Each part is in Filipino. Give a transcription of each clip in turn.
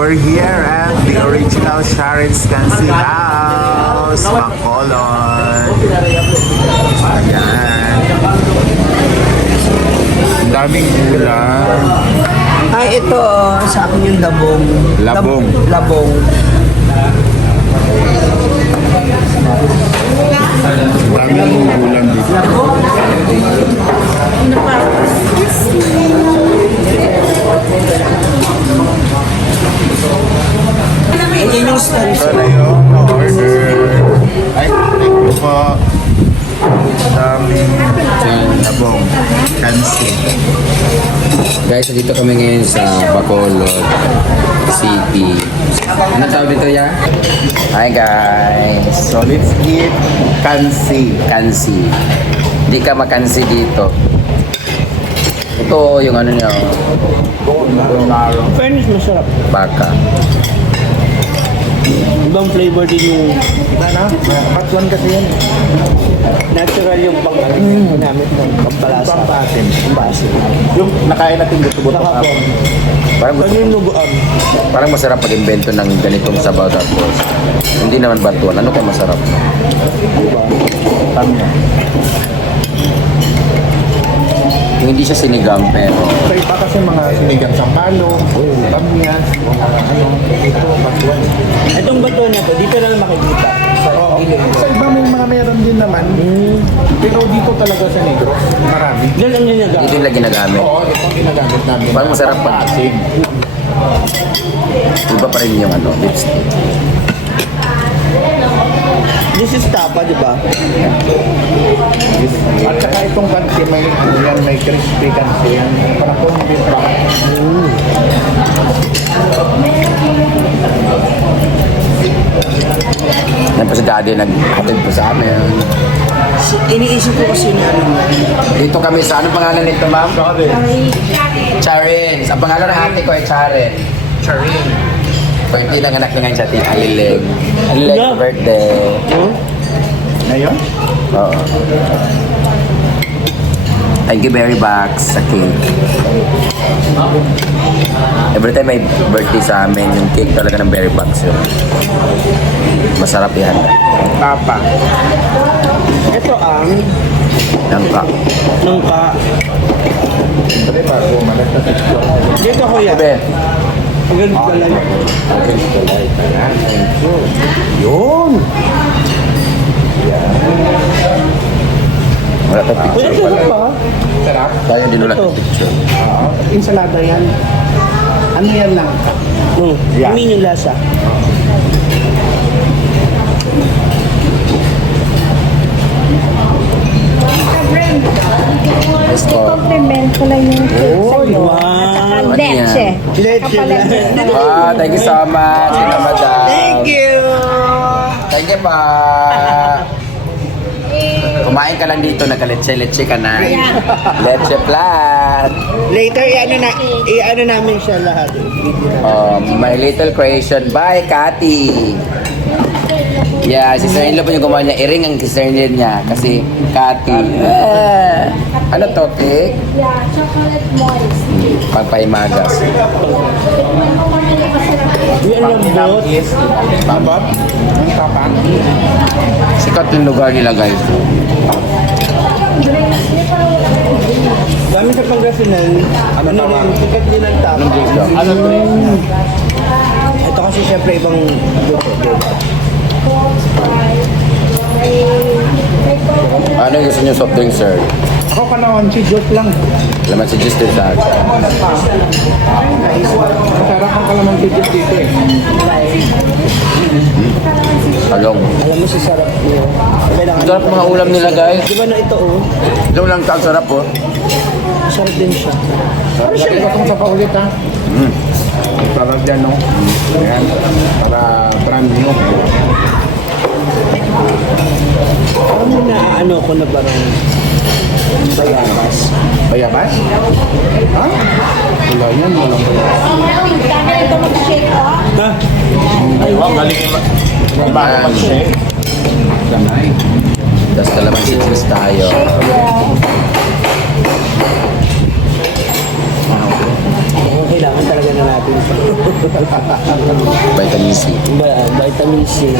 we're here at the original Sharon's Cancy House, Bacolod. Ayan. Ang daming ulam. Ay, ito sa akin yung labong. Labong. Labong. Ang daming ulam dito. Ayan yung story. Ito na yung order. Ay, thank you po. Daming labong. Cancy. Guys, dito kami ngayon sa Bacolod City. Ano tawag dito ya? Hi guys! So let's eat cancy. Kansi. Hindi ka makansi dito. Ito yung ano niya, Fairness, masarap. baka. Ibang flavor din yung Iba na? Batwan kasi yan. natural yung pang namin ng pampalasa. Pampasin. Pampasin. Yung nakain natin gusto-gusto pa. Parang, Ano yung nuguan? parang masarap pag-invento ng ganitong sabaw tapos hindi naman batuan. Ano kaya masarap? Tanya. Yung hindi siya sinigang pero Sa iba kasi mga sinigang sa palo, tamyas, mga ano, ito, batwan. Itong bato na to, dito lang makikita. Sa gilid. Sa iba may mga meron din naman. Pero dito talaga sa Negros, marami. Yan ang nilagay. hindi nila ginagamit. Oo, ito ang ginagamit namin. Parang masarap pa. Pampasin. Iba pa rin yung ano, lipstick. This is tapa, di ba? At saka itong kansi, may ano yan, may crispy kansi yan. Para kung beef pa. Yan po si daddy naghatid po sa amin. Iniisip ko kasi na ano. Dito kami sa, anong pangalan nito ma'am? Charin. Ang pangalan ng ate ko ay Charin. Charin. Birthday ng anak niya ngayon sa ating Aliling. Aliling, Yeah. birthday. Ngayon? Oo. Thank you very much sa cake. Every time may birthday sa amin, yung cake talaga ng berry box yun. Masarap yan. Tapa. Ito ang Nangka. nangka. Siyempre, bago umalat na texture. Dito ko yan. Sabi, Ang ganito pala. Yun! wala tayong Uy, picture ito pala. pa. Sarap. Tayo din wala tayong picture. Oo. Ensalada yan. Ano yan lang? Yeah. Amin yung lasa. Yes po. Compliment ko lang yung cake sa'yo. wow. At saka Ano leche. Leche Kapalan lang. din. Ah, thank you so much. Sina madam. Thank you! Thank you pa. Kumain ka lang dito, nagka-leche-leche ka na. Leche flat. Later, i-ano namin siya lahat. My little creation by Cathy. Yeah, si Sir Inlo po yung gumawa niya. I-ring ang sister niya kasi Cathy. Ano to, cake? Yeah, chocolate moist. Pagpaimagas. Yan lang bot. Babot? Ang tapa? Sikat yung lugar nila, guys. Dami sa Pangasinan. Ano tawag? rin, sikat din ang tapa. Anong drink daw? Ano to? Ito kasi syempre ibang luto. Ano yung gusto niyo soft drink, sir? Ako ka naman, si joke lang. Laman si Justin sa akin. Masarap ang kalaman si joke dito eh. Talong. Alam mo si sarap niyo. Ang sarap mga ulam nila, guys. Di ba na ito oh? Ito lang ang sarap, oh. Sarap din siya. Lagay ko itong sa paulit ha. Sarap dyan no. Ayan. Para brand new. Parang ano ko na parang bayabas. Bayabas? Ha? Wala yan. Walang bayabas. Kaya ito mag-shake ah. Ha? Wow, galing yung bago mag-shake. Ganay. Tapos kalaman si cheese tayo. Yeah. Okay lang. kailangan talaga na natin ito. Vitamin C. Vitamin C.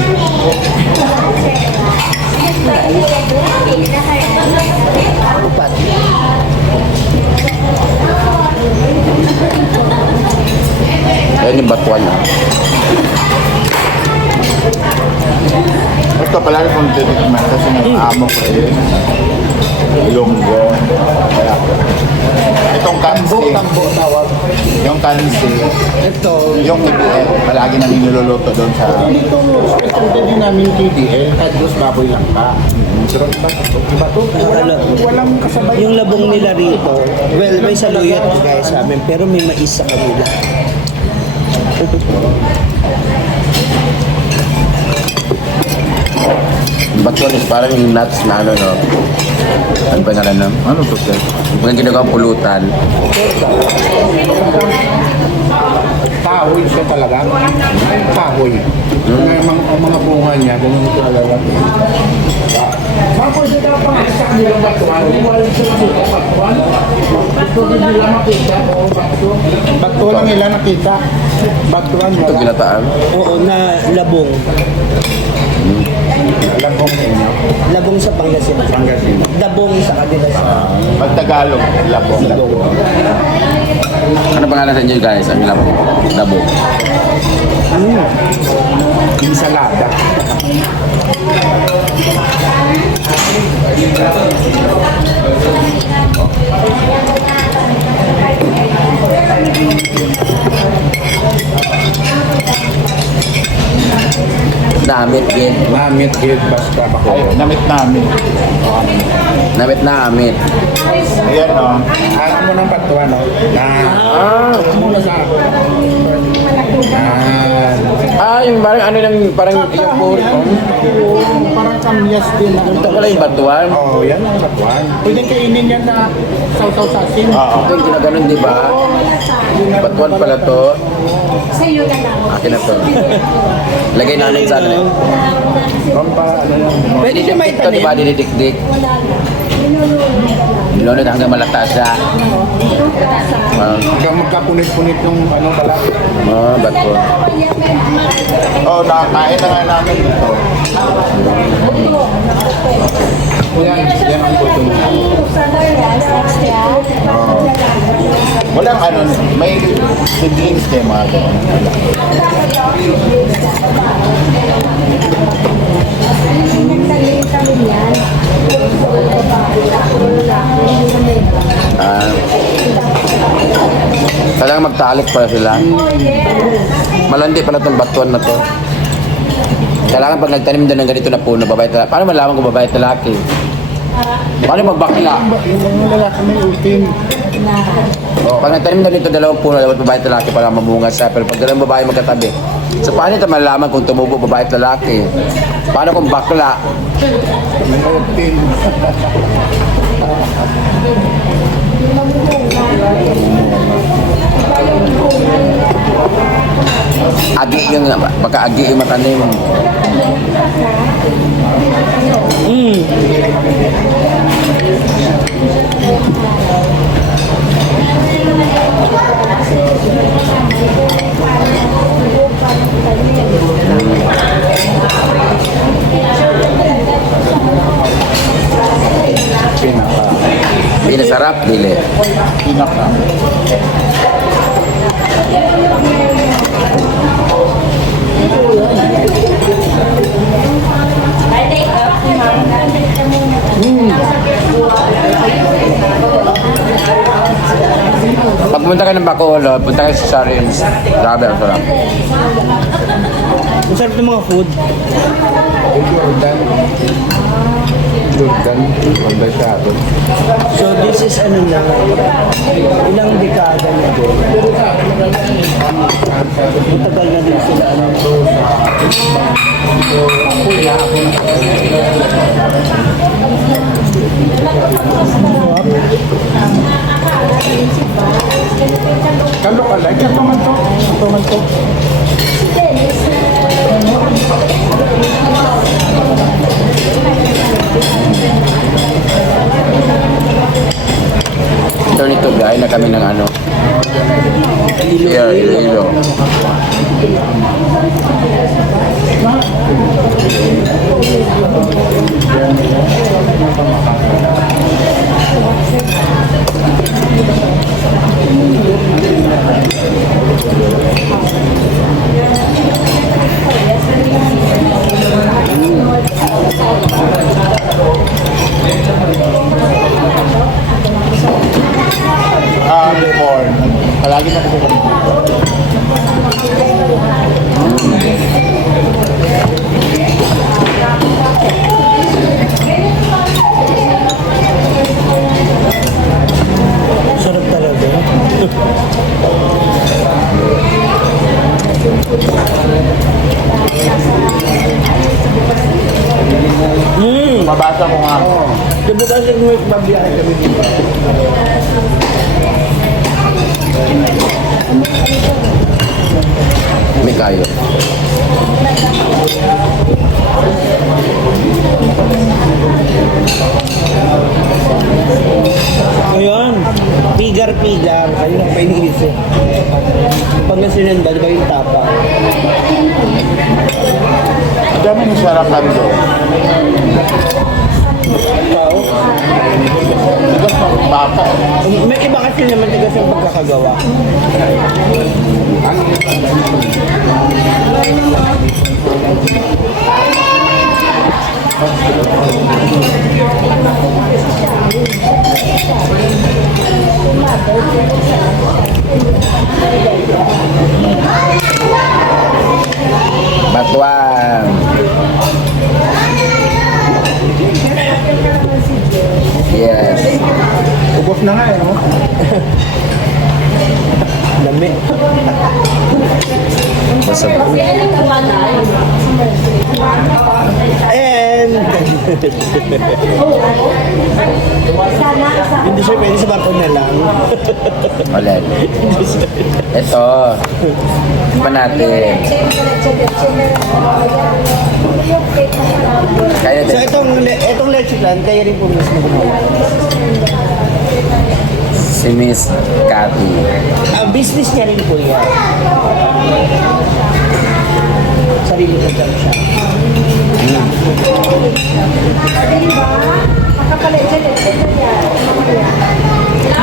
Upat. Ayan yung batuan na. Ito pala kung titikman kasi ng amo ko Ilonggo. Kaya, itong kansi. Tambo tawag. Yung kansi. Ito. Yung KDL. Palagi namin niluluto doon sa... Dito, hindi namin KDL. Kahit dos baboy lang pa. Sarap ba? Iba to? Walang kasabay. Yung labong nila rito, well, may saluyot guys sa amin, pero may mais sa kanila. Yung batuan is parang yung nuts na ano, no? Ano pa nga no? Ano to, sir? Yung ginagawang pulutan. Kahoy siya talaga. Kahoy. Ang mga bunga niya, ganun ito talaga. Bago siya daw pang sa kanilang batuan. Gusto din nila makita. Bato lang nila nakita. Batuan Ito wala. ginataan. Oo, na labong. Alam ko ninyo. Labong sa Pangasinan. Pangasinan. Dabong sa kanila sa Pag Tagalog, labong. Ano pangalan sa inyo guys? Ang labo. Labo. Ensalada. Namit din. Namit gid basta bako. Namit namin. Namit na amit. Ayan o. Alam mo ng batuan o. Muna sa... Yung parang ano lang, parang yung puro. Parang kamyas din. Ito pala yung batuan. Oo, yan ang batuan. Pwede kainin yan na saw-saw sa asin. Ito yung ginaganon, di ba? Batuan pala to. Sa'yo na lang. Akin na to. Lagay namin sa ano. Pampa, ano yan. Pwede siya may Ito, di ba, dinidikdik? Wala na. Inulog na lang. Nilunod hanggang malata siya. Hanggang magkapunit-punit yung ano pala. Batuan. Oo, nakakain na nga namin ito. Yan ang puto niya. Walang ano, may drinks kayo mga ganun. Nagtalim-talim yan. Talagang magtalik pala sila. Malandi pala itong batuan na to. Kailangan pag nagtanim din ng ganito na puno, babae at lalaki. Paano malaman kung babae at lalaki? Paano magbakla? Yung mga lalaki may utin. Pag nagtanim na dito dalawang puno, dapat babae at lalaki para mamunga siya. Pero pag dalawang babae magkatabi. So paano ito malalaman kung tumubo babae at lalaki? Paano kung bakla? May utin. Agi yung, baka agi yung matanim. Pinasarap, dili. Pinaka. Pag punta ka ng Bacolod, punta ka sa Sarins. Grabe, ang sarap. Ang sarap ng mga food. Jordan. Jordan. Masyado. So this is ano na, ilang dekada na din. Matagal na din sila ano. Kalo ka like. Ito man to. Ito man to. Ito nito, gaya na kami ng ano. Yeah, Iloilo. Before, palagi na kasi kami. Sarap talaga. Mabasa ko nga. Diba kasi may babiyahe kami dito? May kayo. Ayun, pigar-pigar. Ayun ang painiisip. Pangasinan ba, di ba yung tapa? Ang dami ng sarapan doon. Ikaw? Diba sa bata? May iba kasi naman tigas yung pagkakagawa. Batuan. Yes. Ubos na nga eh, no? Dami. Busog. And hindi siya pwede sa barko na lang. Ulit. Ito. Pa natin. Kaya So din. itong leche plan, kaya rin po mismo gumawa. Si Miss Cathy. Business niya rin po yan. Sarili ko lang siya.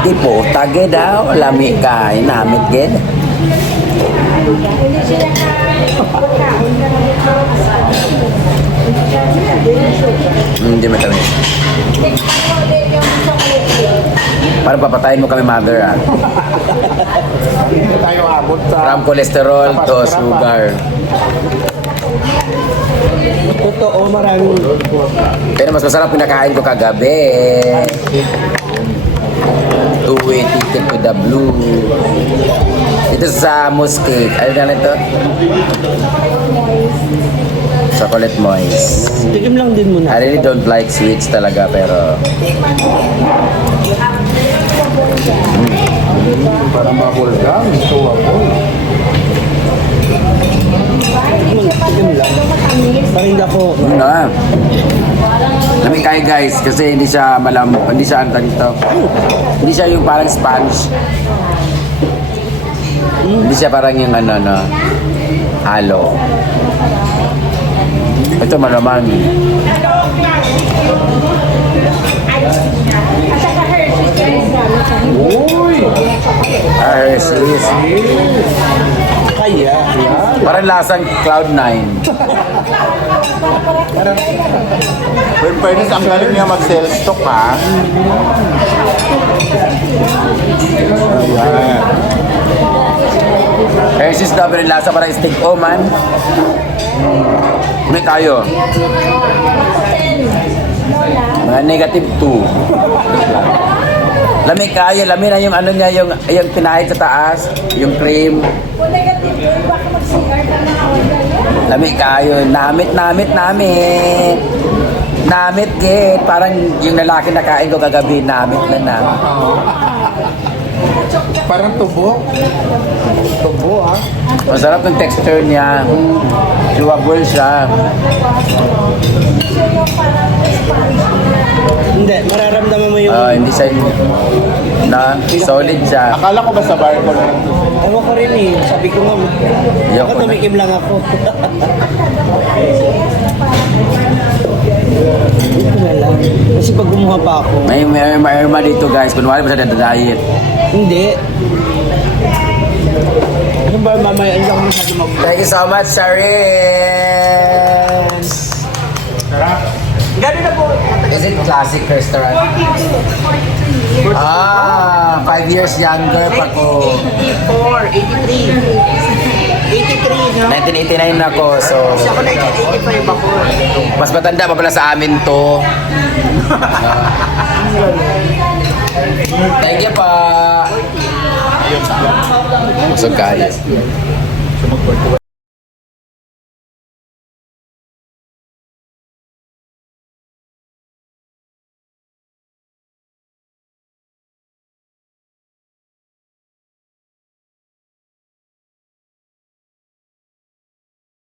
Di po, tage daw. Lami ka. Inamit gid. Hindi sila nakakaon na Hindi matamis. Parang papatayin mo kami, mother, ah. Hindi na tayo abot sa... From cholesterol to sugar. Totoo, maraming Pero mas masarap pinakain ko kagabi. Two-way ticket to the blue. Ito sa mousse cake. Ano na ito? Chocolate moist. tikim lang din muna. I really don't like sweets talaga, pero Parang bubble gum. Ito ako. Tikim lang. Parang hindi ako. yun na. Lamig kayo guys, kasi hindi siya hindi siya antag ito. Hindi siya yung parang sponge. Hindi siya parang yung halo. Ito malaman. At saka Hershey's guys gamit. Uy! Hershey's. Kaya. Parang lasang Cloud9. Pero fairness, ang galing niya mag-sell stock, ha? Ayan. Hershey's daw, pero yung lasa parang stick o man. May tayo. Mga negative 2. Lamig kayo, lamig na yung niya, yung pinahid sa taas, yung cream. Kung negative yun, baka mag-CR ka na ako. Lamig kayo, namit. Namit, git. Parang yung lalaki na kain ko kagabi, namit na. Parang tubo. Tubo, ha? Masarap yung texture niya. Chewable siya. Hindi, mararamdaman mo yung... Hindi siya na solid siya. Akala ko ba sa bar ko lang? Ewan ko rin eh. Sabi ko nga, Ayoko ako na. tumikim lang ako. Ito na lang. Kasi pag gumawa pa ako, May erma dito guys. Kunwari ba siya diet? hindi. Ano ba, mamaya, hindi ako masyado mag... Thank you so much, Sharin! Gano'n na po. Is it classic restaurant? 42, 43 years. 5 years younger pa ko. 83, 83, no? 1989 ako, so Kasi ako 1985 ako. mas matanda pa pala sa amin to. Thank you pa. Busog kayo.